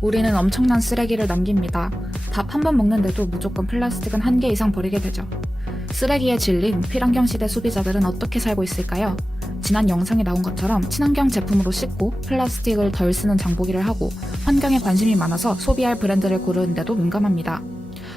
우리는 엄청난 쓰레기를 남깁니다. 밥 한 번 먹는데도 무조건 플라스틱은 1개 이상 버리게 되죠. 쓰레기에 질린 필환경 시대 소비자들은 어떻게 살고 있을까요? 지난 영상에 나온 것처럼 친환경 제품으로 씻고 플라스틱을 덜 쓰는 장보기를 하고 환경에 관심이 많아서 소비할 브랜드를 고르는데도 민감합니다.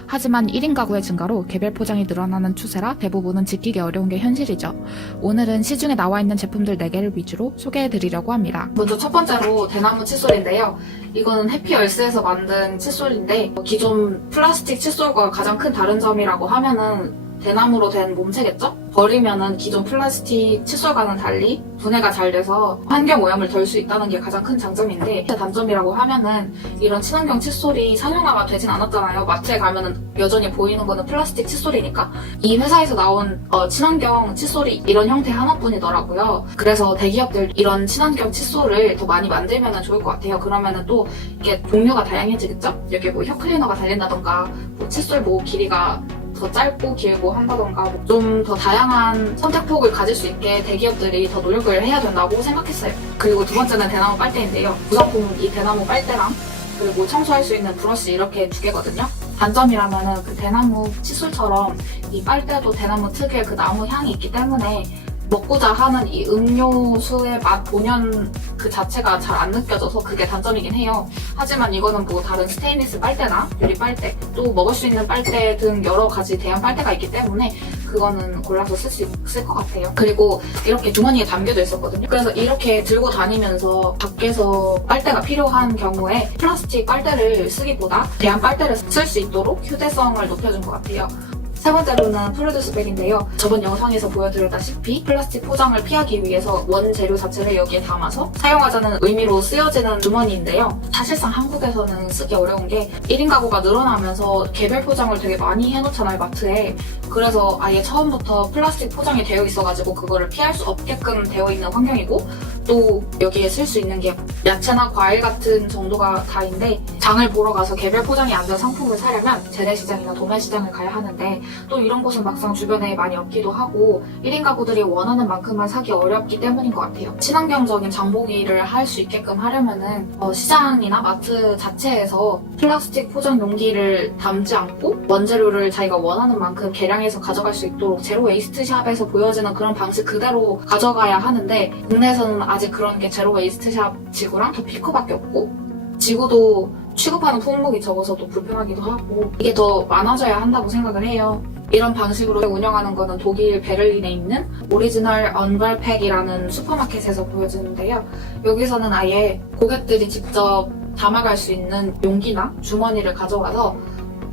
하지만 1인 가구의 증가로 개별 포장이 늘어나는 추세라 대부분은 지키기 어려운 게 현실이죠. 오늘은 시중에 나와 있는 제품들 4개를 위주로 소개해드리려고 합니다. 먼저 첫 번째로 대나무 칫솔인데요. 이거는 해피얼스에서 만든 칫솔인데 기존 플라스틱 칫솔과 가장 큰 다른 점이라고 하면은 대나무로 된 몸체겠죠? 버리면은 기존 플라스틱 칫솔과는 달리 분해가 잘 돼서 환경 오염을 덜 수 있다는 게 가장 큰 장점인데, 단점이라고 하면은 이런 친환경 칫솔이 상용화가 되진 않았잖아요. 마트에 가면은 여전히 보이는 거는 플라스틱 칫솔이니까. 이 회사에서 나온 친환경 칫솔이 이런 형태 하나뿐이더라고요. 그래서 대기업들 이런 친환경 칫솔을 더 많이 만들면 좋을 것 같아요. 그러면은 또 이게 종류가 다양해지겠죠? 여기 뭐 혀클리너가 달린다던가 뭐 칫솔 뭐 길이가 더 짧고 길고 한다던가 좀 더 다양한 선택폭을 가질 수 있게 대기업들이 더 노력을 해야 된다고 생각했어요. 그리고 두 번째는 대나무 빨대인데요. 구성품은 이 대나무 빨대랑 그리고 청소할 수 있는 브러쉬 이렇게 2개거든요. 단점이라면은 그 대나무 칫솔처럼 이 빨대도 대나무 특유의 그 나무 향이 있기 때문에 먹고자 하는 이 음료수의 맛 본연 그 자체가 잘 안 느껴져서 그게 단점이긴 해요. 하지만 이거는 뭐 다른 스테인리스 빨대나 유리 빨대, 또 먹을 수 있는 빨대 등 여러 가지 대형 빨대가 있기 때문에 그거는 골라서 쓸 수 있을 것 같아요. 그리고 이렇게 주머니에 담겨져 있었거든요. 그래서 이렇게 들고 다니면서 밖에서 빨대가 필요한 경우에 플라스틱 빨대를 쓰기보다 대형 빨대를 쓸 수 있도록 휴대성을 높여준 것 같아요. 세 번째로는 프로듀스백인데요. 저번 영상에서 보여드렸다시피 플라스틱 포장을 피하기 위해서 원재료 자체를 여기에 담아서 사용하자는 의미로 쓰여지는 주머니인데요. 사실상 한국에서는 쓰기 어려운 게 1인 가구가 늘어나면서 개별 포장을 되게 많이 해놓잖아요, 마트에. 그래서 아예 처음부터 플라스틱 포장이 되어 있어가지고 그거를 피할 수 없게끔 되어 있는 환경이고, 또 여기에 쓸 수 있는 게 야채나 과일 같은 정도가 다인데, 장을 보러 가서 개별 포장이 안 된 상품을 사려면 재래시장이나 도매시장을 가야 하는데 또 이런 곳은 막상 주변에 많이 없기도 하고 1인 가구들이 원하는 만큼만 사기 어렵기 때문인 것 같아요. 친환경적인 장보기를 할 수 있게끔 하려면은 시장이나 마트 자체에서 플라스틱 포장 용기를 담지 않고 원재료를 자기가 원하는 만큼 개량해서 가져갈 수 있도록 제로 웨이스트 샵에서 보여지는 그런 방식 그대로 가져가야 하는데, 국내에서는 아직 그런 게 제로 웨이스트 샵 지구랑 더 피커밖에 없고, 지구도 취급하는 품목이 적어서 또 불편하기도 하고 이게 더 많아져야 한다고 생각을 해요. 이런 방식으로 운영하는 거는 독일 베를린에 있는 오리지널 언갈팩이라는 슈퍼마켓에서 보여지는데요. 여기서는 아예 고객들이 직접 담아갈 수 있는 용기나 주머니를 가져와서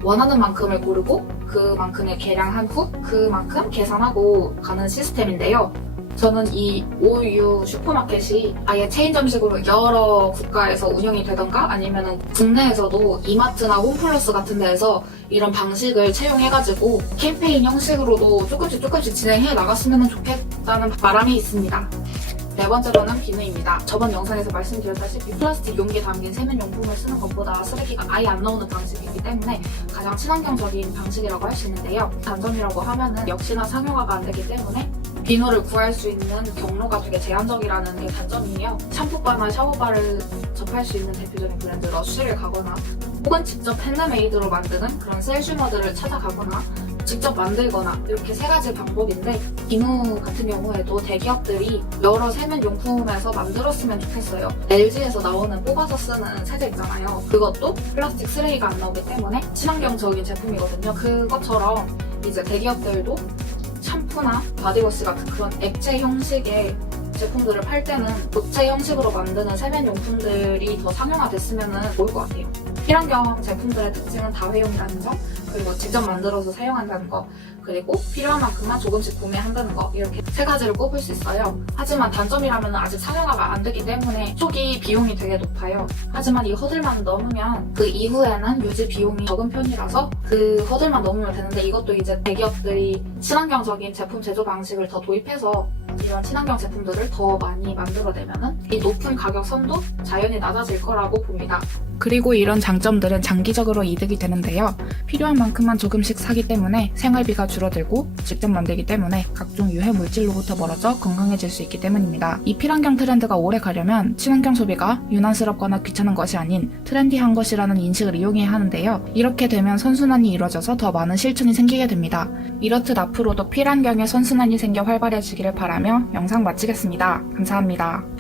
원하는 만큼을 고르고 그만큼의 계량한 후 그만큼 계산하고 가는 시스템인데요. 저는 이 OU 슈퍼마켓이 아예 체인점식으로 여러 국가에서 운영이 되던가 아니면 국내에서도 이마트나 홈플러스 같은 데에서 이런 방식을 채용해가지고 캠페인 형식으로도 조금씩 진행해 나갔으면 좋겠다는 바람이 있습니다. 네 번째로는 비누입니다. 저번 영상에서 말씀드렸다시피 플라스틱 용기에 담긴 세면용품을 쓰는 것보다 쓰레기가 아예 안 나오는 방식이기 때문에 가장 친환경적인 방식이라고 할 수 있는데요. 단점이라고 하면은 역시나 상용화가 안 되기 때문에 비누를 구할 수 있는 경로가 되게 제한적이라는 게 단점이에요. 샴푸바나 샤워바를 접할 수 있는 대표적인 브랜드 러쉬를 가거나 혹은 직접 핸드메이드로 만드는 그런 셀슈머들을 찾아가거나 직접 만들거나 이렇게 3가지 방법인데, 비누 같은 경우에도 대기업들이 여러 세면용품에서 만들었으면 좋겠어요. LG에서 나오는 뽑아서 쓰는 세제 있잖아요. 그것도 플라스틱 쓰레기가 안 나오기 때문에 친환경적인 제품이거든요. 그것처럼 이제 대기업들도 샴푸나 바디워시 같은 그런 액체 형식의 제품들을 팔 때는 고체 형식으로 만드는 세면용품들이 더 상용화됐으면 좋을 것 같아요. 필환경 제품들의 특징은 다회용이라는 점, 그리고 직접 만들어서 사용한다는 거, 그리고 필요한 만큼만 조금씩 구매한다는 거, 이렇게 3가지를 꼽을 수 있어요. 하지만 단점이라면 아직 상용화가 안 되기 때문에 초기 비용이 되게 높아요. 하지만 이 허들만 넘으면 그 이후에는 유지 비용이 적은 편이라서 그 허들만 넘으면 되는데, 이것도 이제 대기업들이 친환경적인 제품 제조 방식을 더 도입해서 이런 친환경 제품들을 더 많이 만들어내면은 이 높은 가격 선도 자연히 낮아질 거라고 봅니다. 그리고 이런 장점들은 장기적으로 이득이 되는데요. 필요한 만큼만 조금씩 사기 때문에 생활비가 줄어들고 직접 만들기 때문에 각종 유해 물질로부터 멀어져 건강해질 수 있기 때문입니다. 이 필환경 트렌드가 오래 가려면 친환경 소비가 유난스럽거나 귀찮은 것이 아닌 트렌디한 것이라는 인식을 이용해야 하는데요. 이렇게 되면 선순환이 이루어져서 더 많은 실천이 생기게 됩니다. 이렇듯 앞으로도 필환경의 선순환이 생겨 활발해지기를 바라며 영상 마치겠습니다. 감사합니다.